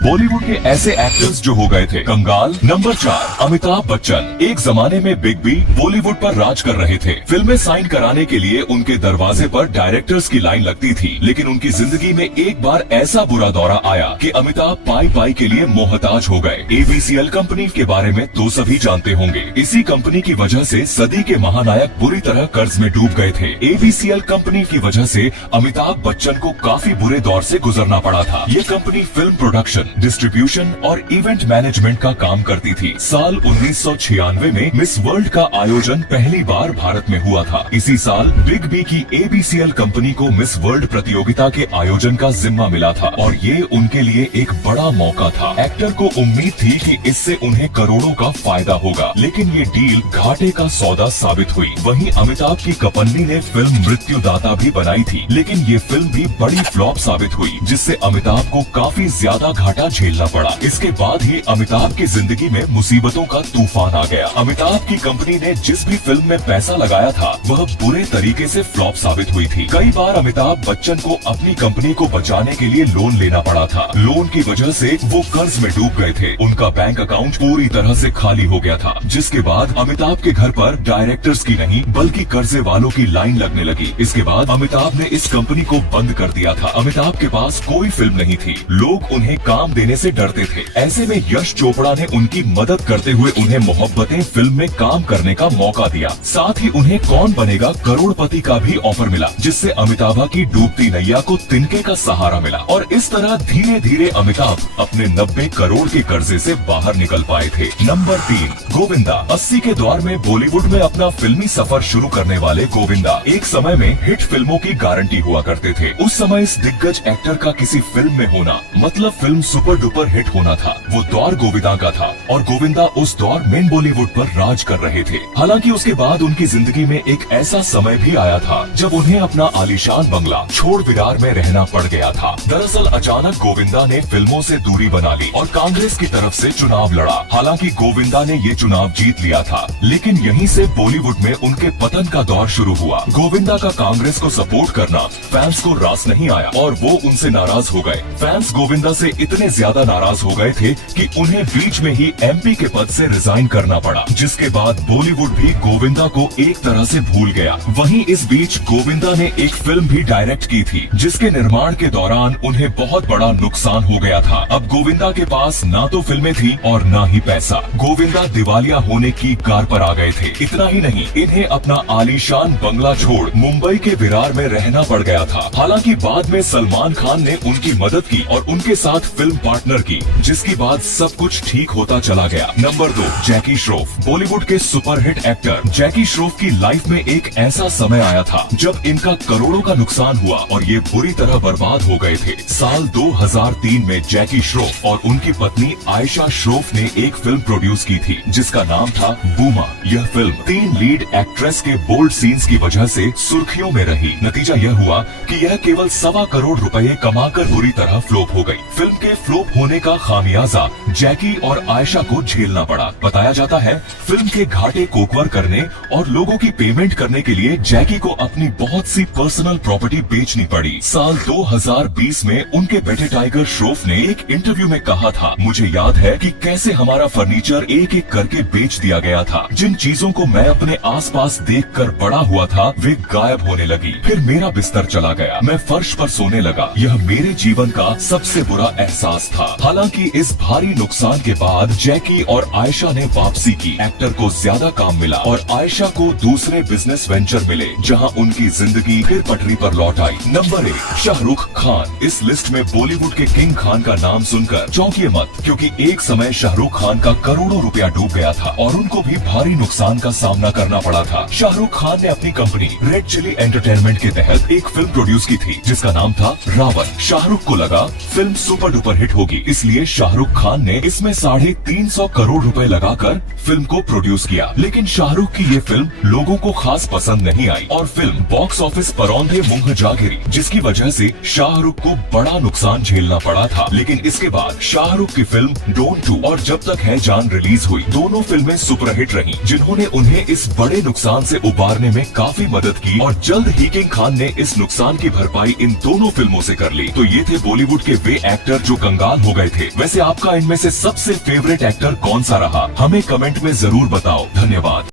बॉलीवुड के ऐसे एक्टर्स जो हो गए थे कंगाल। नंबर 4 अमिताभ बच्चन। एक जमाने में बिग बी बॉलीवुड पर राज कर रहे थे। फिल्में साइन कराने के लिए उनके दरवाजे पर डायरेक्टर्स की लाइन लगती थी, लेकिन उनकी जिंदगी में एक बार ऐसा बुरा दौरा आया कि अमिताभ पाई पाई के लिए मोहताज हो गए। एबीसीएल कंपनी के बारे में तो सभी जानते होंगे। इसी कंपनी की वजह से सदी के महानायक बुरी तरह कर्ज में डूब गए थे। एबीसीएल कंपनी की वजह से अमिताभ बच्चन को काफी बुरे दौर से गुजरना पड़ा था। ये कंपनी फिल्म प्रोडक्शन, डिस्ट्रीब्यूशन और इवेंट मैनेजमेंट का काम करती थी। साल 1996 में मिस वर्ल्ड का आयोजन पहली बार भारत में हुआ था। इसी साल बिग बी की एबीसीएल कंपनी को मिस वर्ल्ड प्रतियोगिता के आयोजन का जिम्मा मिला था और ये उनके लिए एक बड़ा मौका था। एक्टर को उम्मीद थी कि इससे उन्हें करोड़ों का फायदा होगा, लेकिन ये डील घाटे का सौदा साबित हुई। वहीं अमिताभ की कपन्नी ने फिल्म मृत्युदाता भी बनाई थी, लेकिन ये फिल्म भी बड़ी फ्लॉप साबित हुई, जिससे अमिताभ को काफी ज्यादा घाटा झेलना पड़ा। इसके बाद ही अमिताभ की जिंदगी में मुसीबतों का तूफान आ गया। अमिताभ की कंपनी ने जिस भी फिल्म में पैसा लगाया था वह बुरे तरीके से फ्लॉप साबित हुई थी। कई बार अमिताभ बच्चन को अपनी कंपनी को बचाने के लिए लोन लेना पड़ा था। लोन की वजह से वो कर्ज में डूब गए थे। उनका बैंक अकाउंट पूरी तरह से खाली हो गया था, जिसके बाद अमिताभ के घर पर डायरेक्टर्स की नहीं बल्कि कर्जे वालों की लाइन लगने लगी। इसके बाद अमिताभ ने इस कंपनी को बंद कर दिया था। अमिताभ के पास कोई फिल्म नहीं थी, लोग उन्हें काम देने से डरते थे। ऐसे में यश चोपड़ा ने उनकी मदद करते हुए उन्हें मोहब्बतें फिल्म में काम करने का मौका दिया। साथ ही उन्हें कौन बनेगा करोड़पति का भी ऑफर मिला, जिससे अमिताभा की डूबती नैया को तिनके का सहारा मिला और इस तरह धीरे धीरे अमिताभ अपने 90 करोड़ के कर्जे से बाहर निकल पाए थे। नंबर 3 गोविंदा। 80 के दौर में बॉलीवुड में अपना फिल्मी सफर शुरू करने वाले गोविंदा एक समय में हिट फिल्मों की गारंटी हुआ करते थे। उस समय इस दिग्गज एक्टर का किसी फिल्म में होना मतलब फिल्म सुपर डुपर हिट होना था। वो दौर गोविंदा का था और गोविंदा उस दौर मेन बॉलीवुड पर राज कर रहे थे। हालांकि उसके बाद उनकी जिंदगी में एक ऐसा समय भी आया था जब उन्हें अपना आलीशान बंगला छोड़ विरार में रहना पड़ गया था। दरअसल अचानक गोविंदा ने फिल्मों से दूरी बना ली और कांग्रेस की तरफ से चुनाव लड़ा। हालांकि गोविंदा ने ये चुनाव जीत लिया था, लेकिन यहीं से बॉलीवुड में उनके पतन का दौर शुरू हुआ। गोविंदा का कांग्रेस को सपोर्ट करना फैंस को रास नहीं आया और वो उनसे नाराज हो गए। फैंस गोविंदा से इतने ज्यादा नाराज हो गए थे कि उन्हें बीच में ही एमपी के पद से रिजाइन करना पड़ा, जिसके बाद बॉलीवुड भी गोविंदा को एक तरह से भूल गया। वहीं इस बीच गोविंदा ने एक फिल्म भी डायरेक्ट की थी, जिसके निर्माण के दौरान उन्हें बहुत बड़ा नुकसान हो गया था। अब गोविंदा के पास ना तो फिल्में थी और ना ही पैसा। गोविंदा दिवालिया होने की कार पर आ गए थे। इतना ही नहीं, इन्हें अपना आलीशान बंगला छोड़ मुंबई के विरार में रहना पड़ गया था। हालांकि बाद में सलमान खान ने उनकी मदद की और उनके साथ फिल्म पार्टनर की, जिसके बाद सब कुछ ठीक होता चला गया। नंबर 2 जैकी श्रॉफ। बॉलीवुड के सुपरहिट एक्टर जैकी श्रॉफ की लाइफ में एक ऐसा समय आया था जब इनका करोड़ों का नुकसान हुआ और ये बुरी तरह बर्बाद हो गए थे। साल 2003 में जैकी श्रॉफ और उनकी पत्नी आयशा श्रॉफ ने एक फिल्म प्रोड्यूस की थी, जिसका नाम था बूमा। यह फिल्म 3 लीड एक्ट्रेस के बोल्ड सीन्स की वजह से सुर्खियों में रही। नतीजा यह हुआ कि यह केवल 1.25 करोड़ रुपए कमाकर बुरी तरह फ्लॉप हो गई। फिल्म के फ्लॉप होने का खामियाजा जैकी और आयशा को झेलना पड़ा। बताया जाता है फिल्म के घाटे को कवर करने और लोगों की पेमेंट करने के लिए जैकी को अपनी बहुत सी पर्सनल प्रॉपर्टी बेचनी पड़ी। साल 2020 में उनके बेटे टाइगर श्रॉफ ने एक इंटरव्यू में कहा था, मुझे याद है कि कैसे हमारा फर्नीचर एक एक करके बेच दिया गया था। जिन चीजों को मैं अपने आसपास देखकर बड़ा हुआ था वे गायब होने लगी। फिर मेरा बिस्तर चला गया, मैं फर्श पर सोने लगा। यह मेरे जीवन का सबसे बुरा एहसास था। हालांकि इस भारी नुकसान के बाद जैकी और आयशा ने वापसी की। एक्टर को ज्यादा काम मिला और आयशा को दूसरे बिजनेस वेंचर मिले, जहां उनकी जिंदगी फिर पटरी पर लौट आई। नंबर 1 शाहरुख खान। इस लिस्ट में बॉलीवुड के किंग खान का नाम सुनकर चौंकिए मत, क्योंकि एक समय शाहरुख खान का करोड़ों रुपया डूब गया था और उनको भी भारी नुकसान का सामना करना पड़ा था। शाहरुख खान ने अपनी कंपनी रेड चिली एंटरटेनमेंट के तहत एक फिल्म प्रोड्यूस की थी, जिसका नाम था रावण। शाहरुख को लगा फिल्म सुपर डुपर हिट होगी, इसलिए शाहरुख खान ने इसमें 350 करोड़ रुपए लगाकर फिल्म को प्रोड्यूस किया। लेकिन शाहरुख की ये फिल्म लोगों को खास पसंद नहीं आई और फिल्म बॉक्स ऑफिस पर औंधे मुंह जा गिरी, जिसकी वजह से शाहरुख को बड़ा नुकसान झेलना पड़ा था। लेकिन इसके बाद शाहरुख की फिल्म डोन 2 और जब तक है जान रिलीज हुई। दोनों फिल्में सुपरहिट रहीं, जिन्होंने उन्हें इस बड़े नुकसान से उबारने में काफी मदद की और जल्द ही किंग खान ने इस नुकसान की भरपाई इन दोनों फिल्मों से कर ली। तो ये थे बॉलीवुड के वे एक्टर जो कंगाल हो गए थे। वैसे आपका इनमें से सबसे फेवरेट एक्टर कौन सा रहा, हमें कमेंट में जरूर बताओ। धन्यवाद।